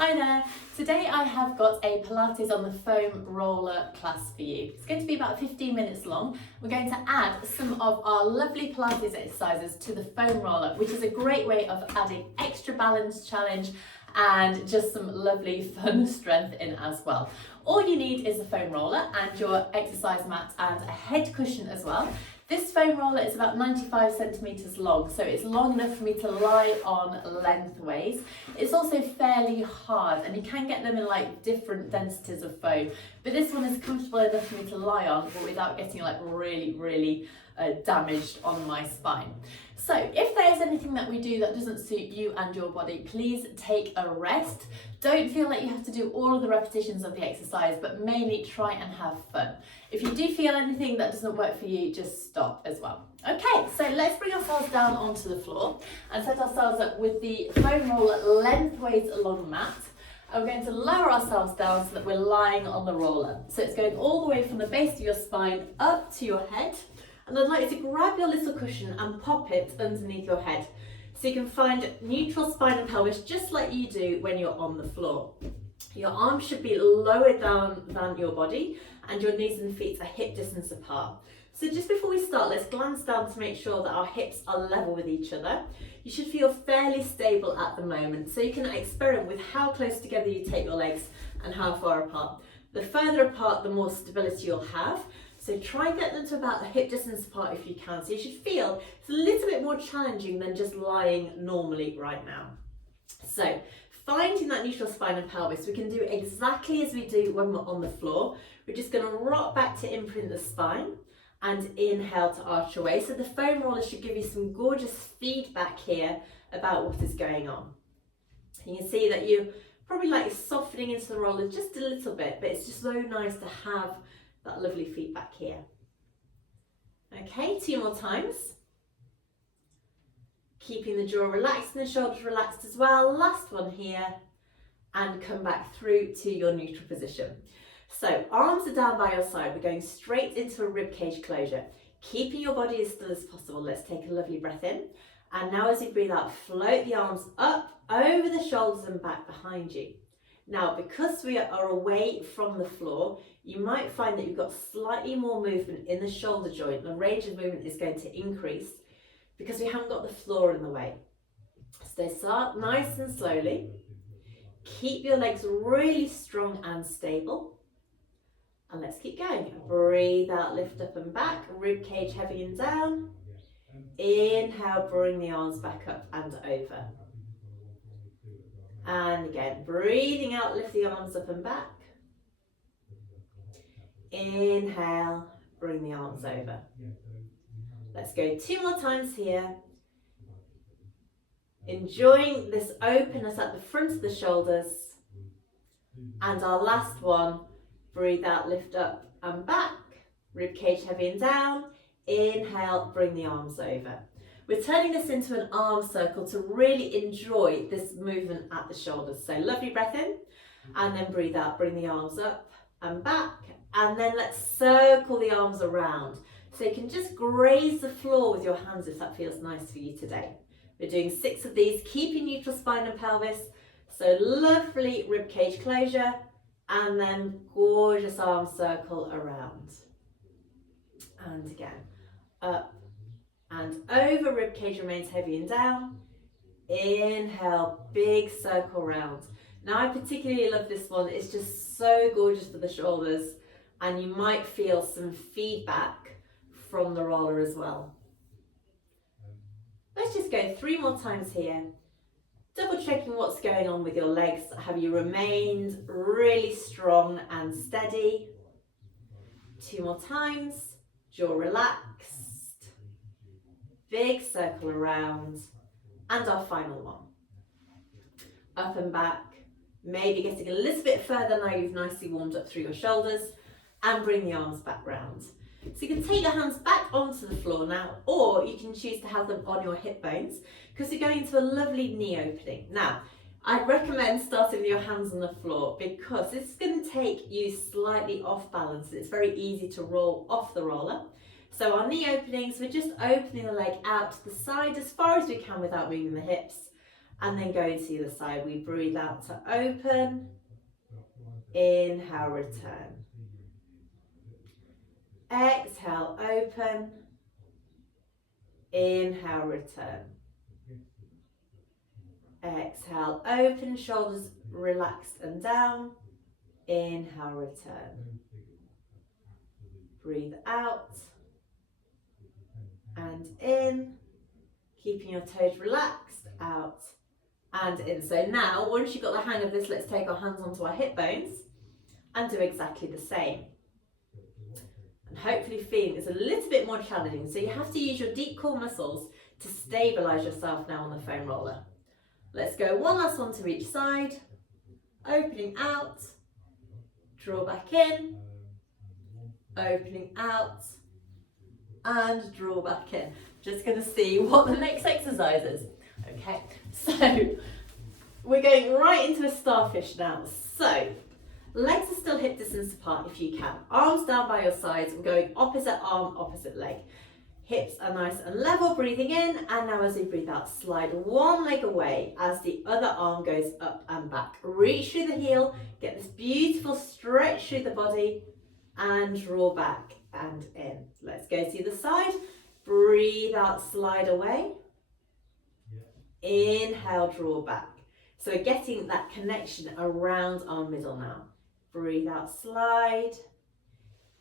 Hi there! Today I have got a Pilates on the foam roller class for you. It's going to be about 15 minutes long. We're going to add some of our lovely Pilates exercises to the foam roller, which is a great way of adding extra balance challenge and just some lovely fun strength in as well. All you need is a foam roller and your exercise mat and a head cushion as well. This foam roller is about 95 centimetres long, so it's long enough for me to lie on lengthways. It's also fairly hard, and you can get them in like different densities of foam, but this one is comfortable enough for me to lie on, but without getting like really damaged on my spine. So if there is anything that we do that doesn't suit you and your body, please take a rest. Don't feel like you have to do all of the repetitions of the exercise, but mainly try and have fun. If you do feel anything that doesn't work for you, just stop as well. Okay, so let's bring ourselves down onto the floor and set ourselves up with the foam roller lengthways along the mat. And we're going to lower ourselves down so that we're lying on the roller. So it's going all the way from the base of your spine up to your head. And I'd like you to grab your little cushion and pop it underneath your head. So you can find neutral spine and pelvis just like you do when you're on the floor. Your arms should be lower down than your body and your knees and feet are hip distance apart. So just before we start, let's glance down to make sure that our hips are level with each other. You should feel fairly stable at the moment, so you can experiment with how close together you take your legs and how far apart. The further apart, the more stability you'll have. So try and get them to about a hip distance apart if you can. So you should feel it's a little bit more challenging than just lying normally right now. So finding that neutral spine and pelvis, we can do exactly as we do when we're on the floor. We're just going to rock back to imprint the spine and inhale to arch away. So the foam roller should give you some gorgeous feedback here about what is going on. You can see that you probably like softening into the roller just a little bit, but it's just so nice to have that lovely feedback here. Okay, 2 more times. Keeping the jaw relaxed and the shoulders relaxed as well. Last one here, and come back through to your neutral position. So arms are down by your side. We're going straight into a rib cage closure, keeping your body as still as possible. Let's take a lovely breath in. And now as you breathe out, float the arms up over the shoulders and back behind you. Now, because we are away from the floor, you might find that you've got slightly more movement in the shoulder joint. The range of movement is going to increase because we haven't got the floor in the way. So start nice and slowly. Keep your legs really strong and stable. And let's keep going. Breathe out, lift up and back, rib cage heavy and down. Inhale, bring the arms back up and over. And again, breathing out, lift the arms up and back. Inhale, bring the arms over. Let's go 2 more times here. Enjoying this openness at the front of the shoulders. And our last one, breathe out, lift up and back. Rib cage heavy and down. Inhale, bring the arms over. We're turning this into an arm circle to really enjoy this movement at the shoulders. So lovely breath in and then breathe out, bring the arms up and back, and then let's circle the arms around. So you can just graze the floor with your hands if that feels nice for you today. We're doing 6 of these, keeping neutral spine and pelvis. So lovely rib cage closure and then gorgeous arm circle around. And again, up and over, rib cage remains heavy and down. Inhale, big circle round. Now I particularly love this one, it's just so gorgeous for the shoulders and you might feel some feedback from the roller as well. Let's just go 3 more times here. Double checking what's going on with your legs. Have you remained really strong and steady? 2 more times, jaw relaxed. Big circle around, and our final one. Up and back, maybe getting a little bit further now you've nicely warmed up through your shoulders, and bring the arms back round. So you can take your hands back onto the floor now, or you can choose to have them on your hip bones, because you're going into a lovely knee opening. Now, I'd recommend starting with your hands on the floor, because this is going to take you slightly off balance. It's very easy to roll off the roller. So our knee openings, we're just opening the leg out to the side as far as we can without moving the hips. and then go to the other side. We breathe out to open, inhale, return. Exhale, open, inhale, return. Exhale, open, shoulders relaxed and down, inhale, return. Breathe out and in, keeping your toes relaxed, out and in. So now, once you've got the hang of this, let's take our hands onto our hip bones and do exactly the same. And hopefully feeling it's a little bit more challenging. So you have to use your deep core muscles to stabilise yourself now on the foam roller. Let's go one last one to each side, opening out, draw back in, opening out, and draw back in. Just going to see what the next exercise is. Okay, so we're going right into a starfish now. So legs are still hip distance apart if you can. Arms down by your sides. We're going opposite arm, opposite leg. Hips are nice and level, breathing in, and now as we breathe out, slide one leg away as the other arm goes up and back. Reach through the heel, get this beautiful stretch through the body, and draw back and in. Let's go to the other side. Breathe out, slide away. Inhale, draw back. So we're getting that connection around our middle now. Breathe out, slide.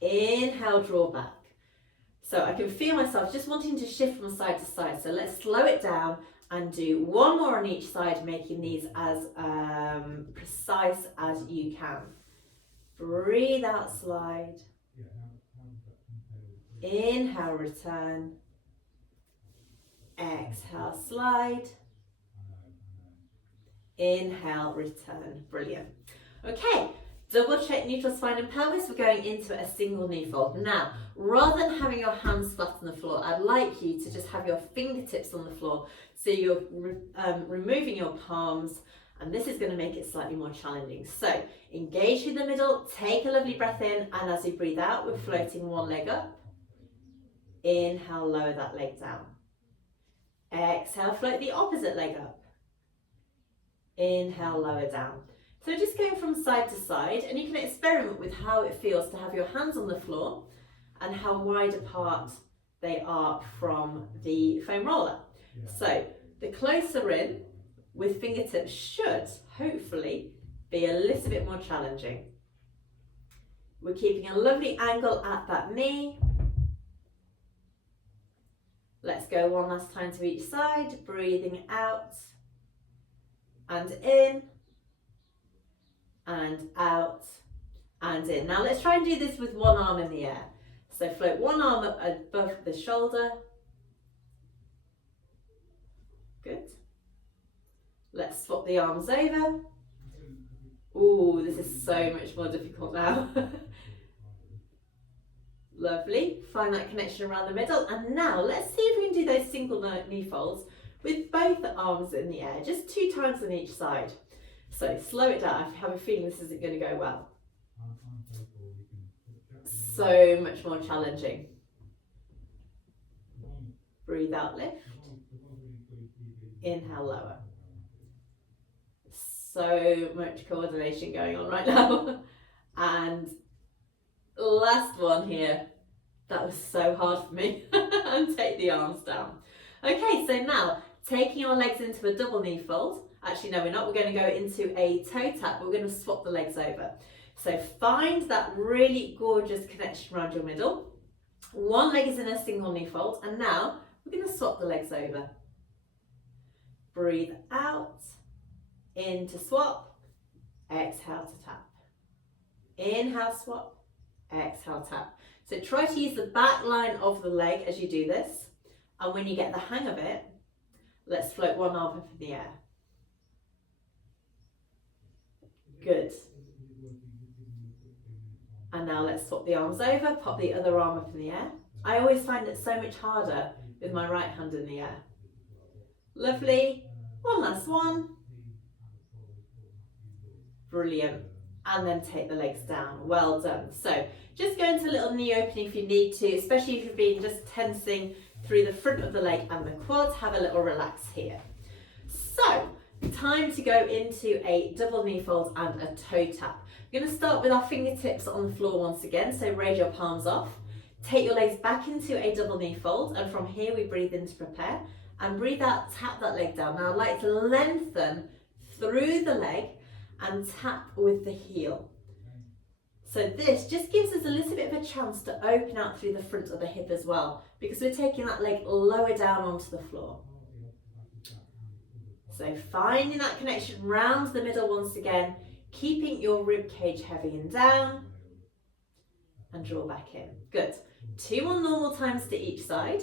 Inhale, draw back. So I can feel myself just wanting to shift from side to side. So let's slow it down and do one more on each side, making these as precise as you can. Breathe out, slide. Inhale, return. Exhale, slide. Inhale, return. Brilliant. Okay. Double check neutral spine and pelvis. We're going into a single knee fold. Now, rather than having your hands flat on the floor, I'd like you to just have your fingertips on the floor. So you're removing your palms, and this is going to make it slightly more challenging. So engage through the middle, take a lovely breath in, and as you breathe out, we're floating one leg up. Inhale, lower that leg down. Exhale, float the opposite leg up. Inhale, lower down. So just going from side to side, and you can experiment with how it feels to have your hands on the floor and how wide apart they are from the foam roller. So the closer in with fingertips should hopefully be a little bit more challenging. We're keeping a lovely angle at that knee. Let's go one last time to each side, breathing out and in. And out and in. Now let's try and do this with one arm in the air. So float one arm up above the shoulder. Good. Let's swap the arms over. Ooh, this is so much more difficult now. Lovely. Find that connection around the middle. And now let's see if we can do those single knee folds with both the arms in the air, just 2 times on each side. So slow it down. I have a feeling this isn't going to go well. So much more challenging. Breathe out, lift. Inhale, lower. So much coordination going on right now. And last one here. That was so hard for me. And take the arms down. Okay, so now taking your legs into a double knee fold. Actually, no, we're not. We're going to go into a toe tap. We're going to swap the legs over. So find that really gorgeous connection around your middle. One leg is in a single knee fold. And now we're going to swap the legs over. Breathe out. In to swap. Exhale to tap. Inhale, swap. Exhale, tap. So try to use the back line of the leg as you do this. And when you get the hang of it, let's float one arm up in the air. Good. And now let's swap the arms over, pop the other arm up in the air. I always find it so much harder with my right hand in the air. Lovely. One last one. Brilliant. And then take the legs down. Well done. So just go into a little knee opening if you need to, especially if you've been just tensing through the front of the leg and the quads. Have a little relax here. So time to go into a double knee fold and a toe tap. We're going to start with our fingertips on the floor once again, so raise your palms off. Take your legs back into a double knee fold, and from here we breathe in to prepare, and breathe out, tap that leg down. Now I'd like to lengthen through the leg and tap with the heel. So this just gives us a little bit of a chance to open out through the front of the hip as well, because we're taking that leg lower down onto the floor. So finding that connection round the middle once again, keeping your rib cage heavy and down, and draw back in. Good. 2 more normal times to each side.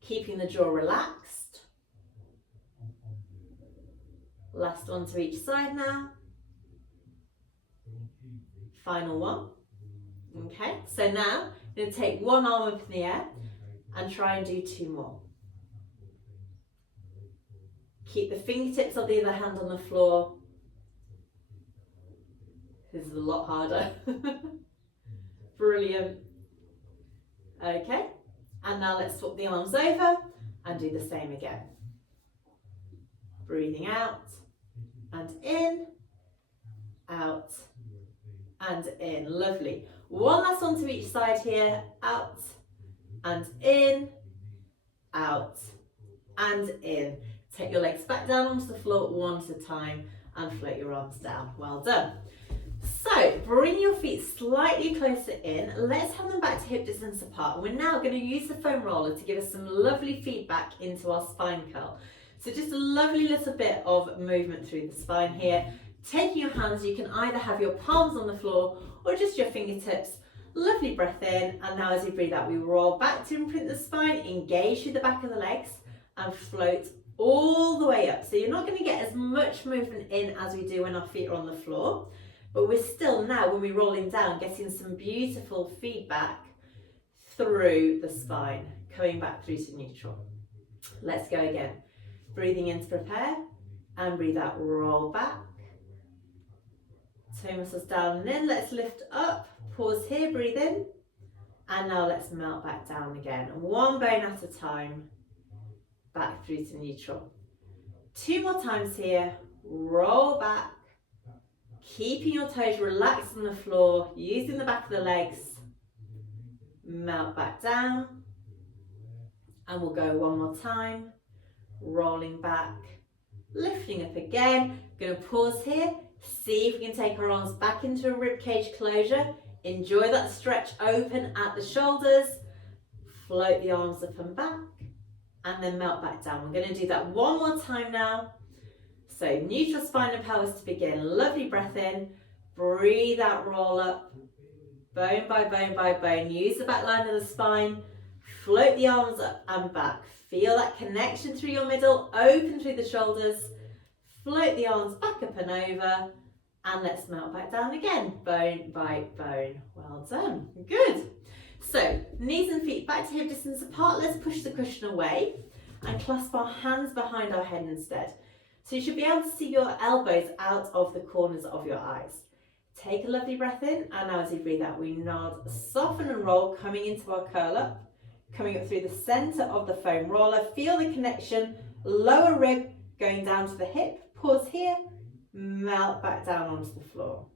Keeping the jaw relaxed. Last one to each side now. Final one. Okay, so now I'm going to take one arm up in the air and try and do 2 more. Keep the fingertips of the other hand on the floor. This is a lot harder. Brilliant. Okay, and now let's swap the arms over and do the same again. Breathing out and in, out and in. Lovely. One last one to each side here. Out and in, out and in. Take your legs back down onto the floor one at a time and float your arms down. Well done. So bring your feet slightly closer in. Let's have them back to hip distance apart. And we're now going to use the foam roller to give us some lovely feedback into our spine curl. So just a lovely little bit of movement through the spine here. Taking your hands, you can either have your palms on the floor or just your fingertips. Lovely breath in, and now as you breathe out, we roll back to imprint the spine, engage through the back of the legs and float all the way up. So you're not going to get as much movement in as we do when our feet are on the floor, but we're still now, when we're rolling down, getting some beautiful feedback through the spine, coming back through to neutral. Let's go again. Breathing in to prepare, and breathe out, roll back. Toe muscles down and in. Let's lift up, pause here, breathe in, and now let's melt back down again. One bone at a time, back through to neutral. 2 more times here, roll back, keeping your toes relaxed on the floor, using the back of the legs, melt back down, and we'll go 1 more time, rolling back, lifting up again. Going to pause here, see if we can take our arms back into a ribcage closure. Enjoy that stretch open at the shoulders. Float the arms up and back, and then melt back down. We're going to do that 1 more time now. So neutral spine and pelvis to begin. Lovely breath in. Breathe out, roll up. Bone by bone by bone. Use the back line of the spine. Float the arms up and back. Feel that connection through your middle. Open through the shoulders. Float the arms back up and over, and let's melt back down again, bone by bone. Well done. Good. So knees and feet back to hip distance apart. Let's push the cushion away and clasp our hands behind our head instead. So you should be able to see your elbows out of the corners of your eyes. Take a lovely breath in, and now as you breathe out, we nod, soften and roll, coming into our curl up, coming up through the center of the foam roller. Feel the connection, lower rib going down to the hip. Pause here, melt back down onto the floor.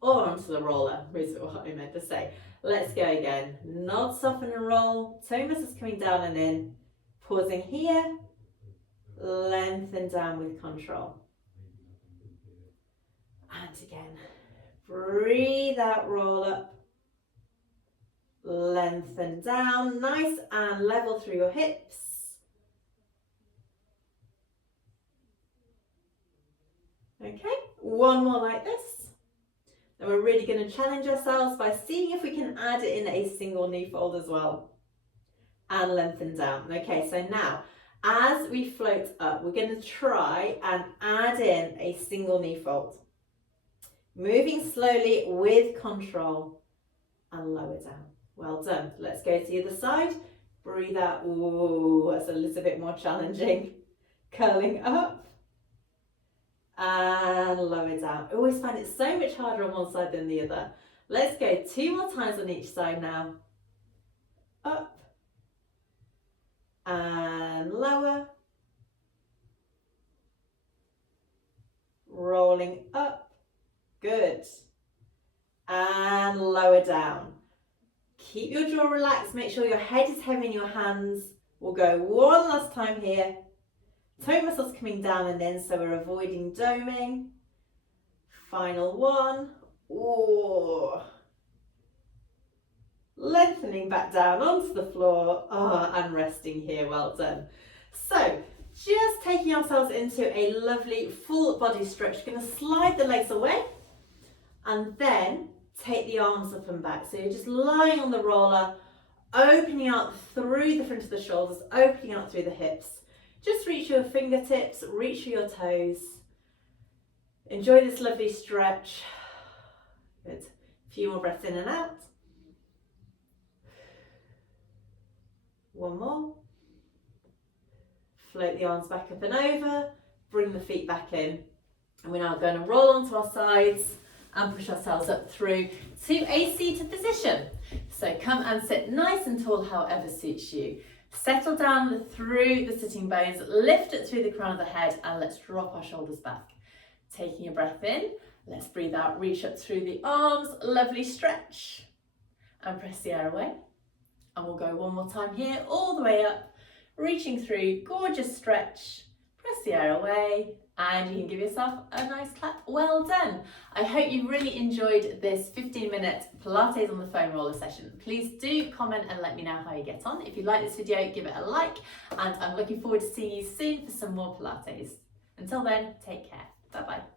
Or onto the roller, is what I meant to say. Let's go again. Nod, soften and roll. Toe muscles coming down and in. Pausing here. Lengthen down with control. And again. Breathe out, roll up. Lengthen down. Nice and level through your hips. Okay, 1 more like this. Then we're really going to challenge ourselves by seeing if we can add in a single knee fold as well. And lengthen down. Okay, so now as we float up, we're going to try and add in a single knee fold. Moving slowly with control and lower down. Well done. Let's go to the other side. Breathe out. Ooh, that's a little bit more challenging. Curling up. And lower down. I always find it so much harder on one side than the other. Let's go 2 more times on each side now. Up and lower rolling up. Good. And lower down. Keep your jaw relaxed. Make sure your head is heavy in your hands. We'll go one last time here. Toe muscles coming down and in, so we're avoiding doming. Final one. Oh. Lengthening back down onto the floor. Oh, and resting here. Well done. So, just taking ourselves into a lovely full body stretch. We're going to slide the legs away and then take the arms up and back. So you're just lying on the roller, opening out through the front of the shoulders, opening out through the hips. Just reach your fingertips, reach for your toes. Enjoy this lovely stretch. Good. A few more breaths in and out. One more. Float the arms back up and over. Bring the feet back in. And we're now going to roll onto our sides and push ourselves up through to a seated position. So come and sit nice and tall, however suits you. Settle down through the sitting bones, lift it through the crown of the head, and let's drop our shoulders back. Taking a breath in, let's breathe out, reach up through the arms, lovely stretch, and press the air away. And we'll go one more time here, all the way up, reaching through, gorgeous stretch, press the air away, and you can give yourself a nice clap. Well done. I hope you really enjoyed this 15-minute Pilates on the foam roller session. Please do comment and let me know how you get on. If you like this video, give it a like, and I'm looking forward to seeing you soon for some more Pilates. Until then, take care. Bye-bye.